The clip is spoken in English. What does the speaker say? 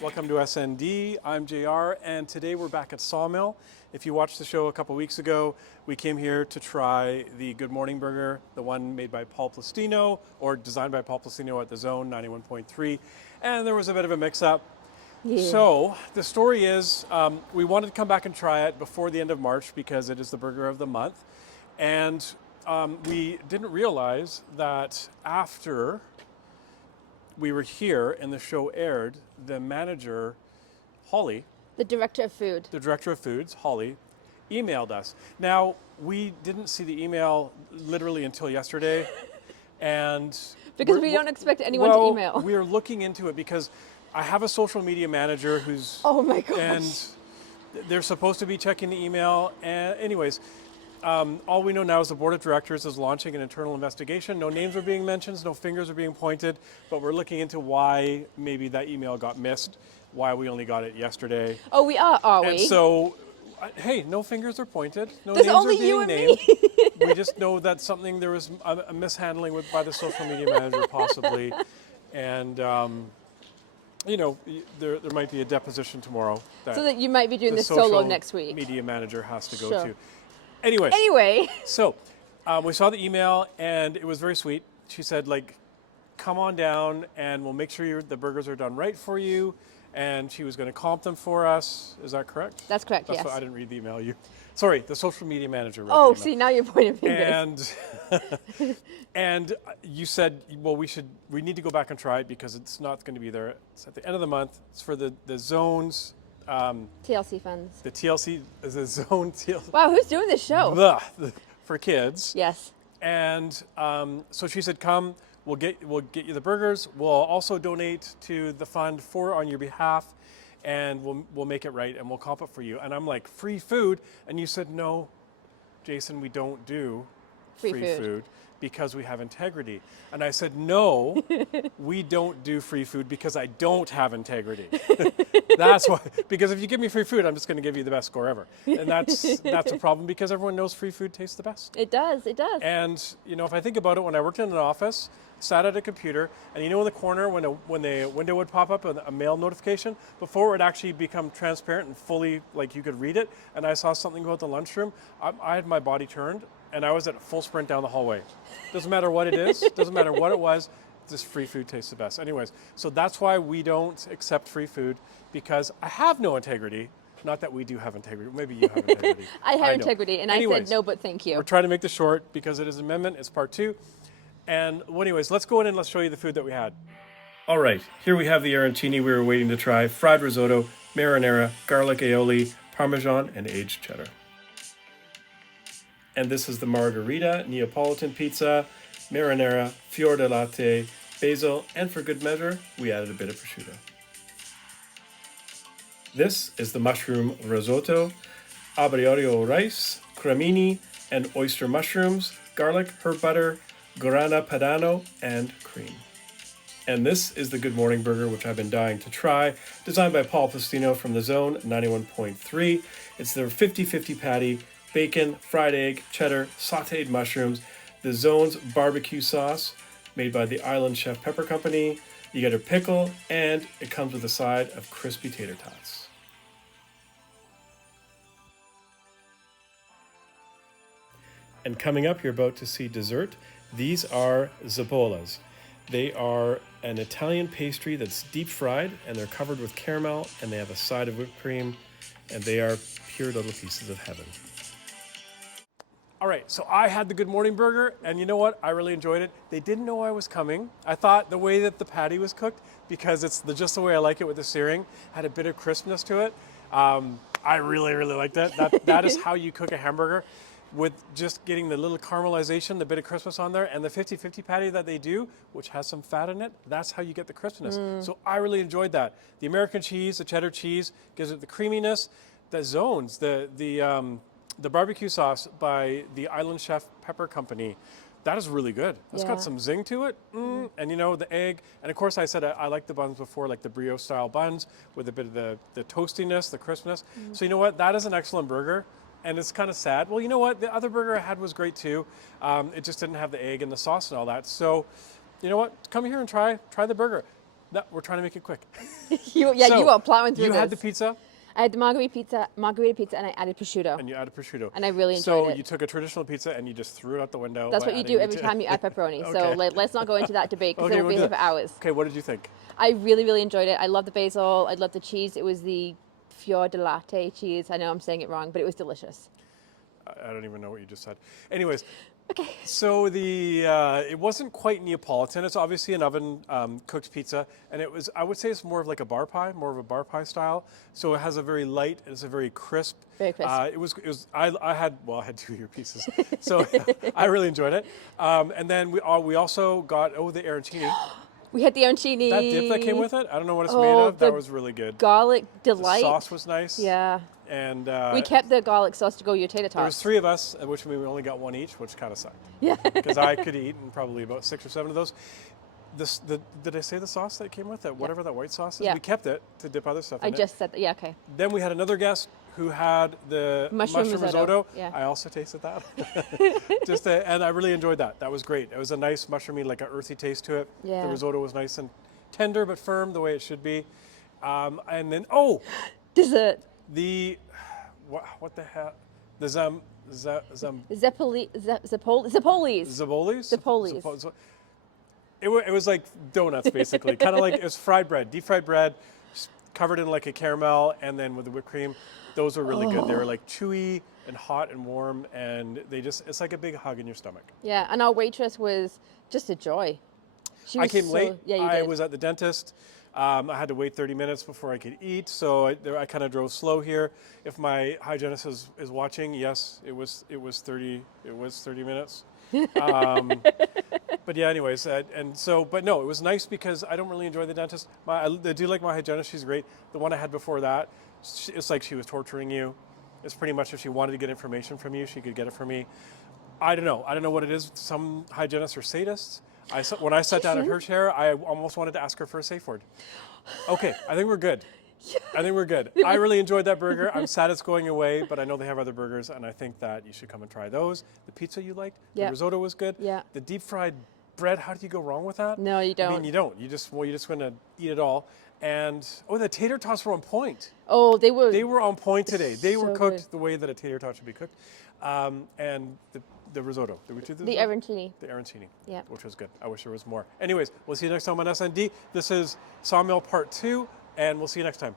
Welcome to SND. I'm JR, and today we're back at Sawmill. If you watched the show a couple weeks ago, we came here to try the Good Morning Burger, the one made by Paul Plastino, or designed by Paul Plastino at the Zone 91.3, and there was a bit of a mix-up. Yeah. So the story is, we wanted to come back and try it before the end of March because it is the burger of the month, and we didn't realize that after we were here and the show aired, the manager, Holly, The director of food. the director of foods, Holly, emailed us. Now, we didn't see the email literally until yesterday, and Because we don't expect anyone to email. We're looking into it because I have a social media manager who's Oh my gosh. and they're supposed to be checking the email. And anyways, all we know now is the board of directors is launching an internal investigation. No names are being mentioned, no fingers are being pointed, but we're looking into why maybe that email got missed, why we only got it yesterday. Oh, we are And we? so, hey, no fingers are pointed, no There's names only are being you and named. me. We just know that there was a mishandling by the social media manager possibly, and there might be a deposition tomorrow. So that you might be doing the this solo social next week. media manager has to go Sure. to. Anyways, Anyway, so we saw the email and it was very sweet. She said, like, come on down and we'll make sure the burgers are done right for you. And she was going to comp them for us. Is that correct? that's correct, That's yes. what I didn't read the email. Sorry, the social media manager wrote Oh, the email. see, now you're pointing fingers. And and you said, well, we need to go back and try it because it's not going to be there. It's at the end of the month. It's for the zones. TLC funds. The TLC is a zone TLC. Wow, who's doing this show? For kids. Yes. And so she said, come, we'll get you the burgers. We'll also donate to the fund on your behalf, and we'll make it right and we'll comp it for you. And I'm like, free food? And you said, no, Jason, we don't do Free free food. food because we have integrity. And I said, no, we don't do free food because I don't have integrity. That's why, because if you give me free food, I'm just going to give you the best score ever. And that's a problem because everyone knows free food tastes the best. It does, it does. And, if I think about it, when I worked in an office, sat at a computer, and in the corner when the window would pop up, a mail notification, before it would actually become transparent and fully, like you could read it, and I saw something go out the lunchroom, I had my body turned, and I was at a full sprint down the hallway. Doesn't matter what it is, doesn't matter what it was, this free food tastes the best. Anyways, so that's why we don't accept free food, because I have no integrity. Not that we do have integrity. Maybe you have integrity. I had know. integrity, and Anyways, I said no, but thank you. We're trying to make this short because it is an amendment. It's part 2. And anyways, let's go in and let's show you the food that we had. All right, here we have the arancini we were waiting to try. Fried risotto, marinara, garlic aioli, parmesan, and aged cheddar. And this is the margarita, Neapolitan pizza, marinara, fior di latte, basil, and for good measure, we added a bit of prosciutto. This is the mushroom risotto, aglio rice, cremini, and oyster mushrooms, garlic, herb butter, guarana padano, and cream. And this is the Good Morning Burger, which I've been dying to try, designed by Paul Plastino from the Zone 91.3. It's their 50-50 patty, bacon, fried egg, cheddar, sautéed mushrooms, the Zone's barbecue sauce, made by the Island Chef Pepper Company. You get a pickle, and it comes with a side of crispy tater tots. And coming up, you're about to see dessert. These are zeppolas. They are an Italian pastry that's deep fried, and they're covered with caramel, and they have a side of whipped cream, and they are pure little pieces of heaven. All right, so I had the Good Morning Burger, and you know what? I really enjoyed it. They didn't know I was coming. I thought the way that the patty was cooked, because it's just the way I like it with the searing, had a bit of crispness to it. I really, really liked it. That is how you cook a hamburger, with just getting the little caramelization, the bit of crispness on there, and the 50-50 patty that they do, which has some fat in it, that's how you get the crispness. So I really enjoyed that. The American cheese, the cheddar cheese, gives it the creaminess. The zones, the barbecue sauce by the Island Chef Pepper Company, that is really good. It's got some zing to it. And the egg. And of course I said I like the buns before, like the brioche style buns with a bit of the toastiness, the crispness. So you know what? That is an excellent burger. And it's kind of sad. Well, you know what? The other burger I had was great too. It just didn't have the egg and the sauce and all that. So, you know what? Come here and try the burger. No, we're trying to make it quick. You are plowing through You this. had the pizza. I had the margarita pizza, and I added prosciutto. And you added prosciutto. And I really enjoyed it. So you took a traditional pizza and you just threw it out the window. That's what you do every time you add pepperoni. Okay. So let's not go into that debate because it'll be here for hours. Okay, what did you think? I really, really enjoyed it. I love the basil. I love the cheese. It was the Fior di Latte cheese. I know I'm saying it wrong, but it was delicious. I don't even know what you just said. Anyways, okay. So it wasn't quite Neapolitan. It's obviously an oven cooked pizza, and it was. I would say it's more of like a bar pie, more of a bar pie style. So it has a very light. It's a very crisp. Very crisp. It was. I had 2 of your pieces, so I really enjoyed it. And then we also got the arancini. We had the arancini. That dip that came with it. I don't know what it's made of. That was really good. Garlic delight. The sauce was nice. Yeah. And we kept the garlic sauce to go with your tater tots. There was 3 of us, which we only got 1 each, which kind of sucked. Yeah. Because I could eat probably about 6 or 7 of those. Did I say the sauce that came with it? Whatever that white sauce is? Yeah. We kept it to dip other stuff in I just said that. Yeah, okay. Then we had another guest who had the mushroom risotto. Yeah. I also tasted that. And I really enjoyed that. That was great. It was a nice mushroomy, like an earthy taste to it. Yeah. The risotto was nice and tender but firm, the way it should be. And then, dessert. What the hell? The Zapolis. It was like donuts, basically. Kind of like, it was fried bread, deep fried bread, covered in like a caramel, and then with the whipped cream. Those were really good. They were like chewy and hot and warm, and it's like a big hug in your stomach. Yeah, and our waitress was just a joy. I came late. Yeah, you I did. was at the dentist. I had to wait 30 minutes before I could eat, so I kind of drove slow here. If my hygienist is watching, yes, it was 30 minutes. But yeah, anyways, but no, it was nice because I don't really enjoy the dentist. I do like my hygienist; she's great. The one I had before that, it's like she was torturing you. It's pretty much if she wanted to get information from you, she could get it from me. I don't know what it is. Some hygienists are sadists. When I sat down in her chair, I almost wanted to ask her for a safe word. Okay, I think we're good. I think we're good. I really enjoyed that burger. I'm sad it's going away, but I know they have other burgers, and I think that you should come and try those. The pizza you liked, the risotto was good. Yeah. The deep fried bread, how do you go wrong with that? No, you don't. I mean, you don't. You just going to eat it all. And the tater tots were on point. Oh, they were. They were on point today. They were cooked good. the way that a tater tot should be cooked. And the risotto. Did we do the arancini. The arancini. Yeah. Which was good. I wish there was more. Anyways, we'll see you next time on SND. This is Sawmill Part 2, and we'll see you next time.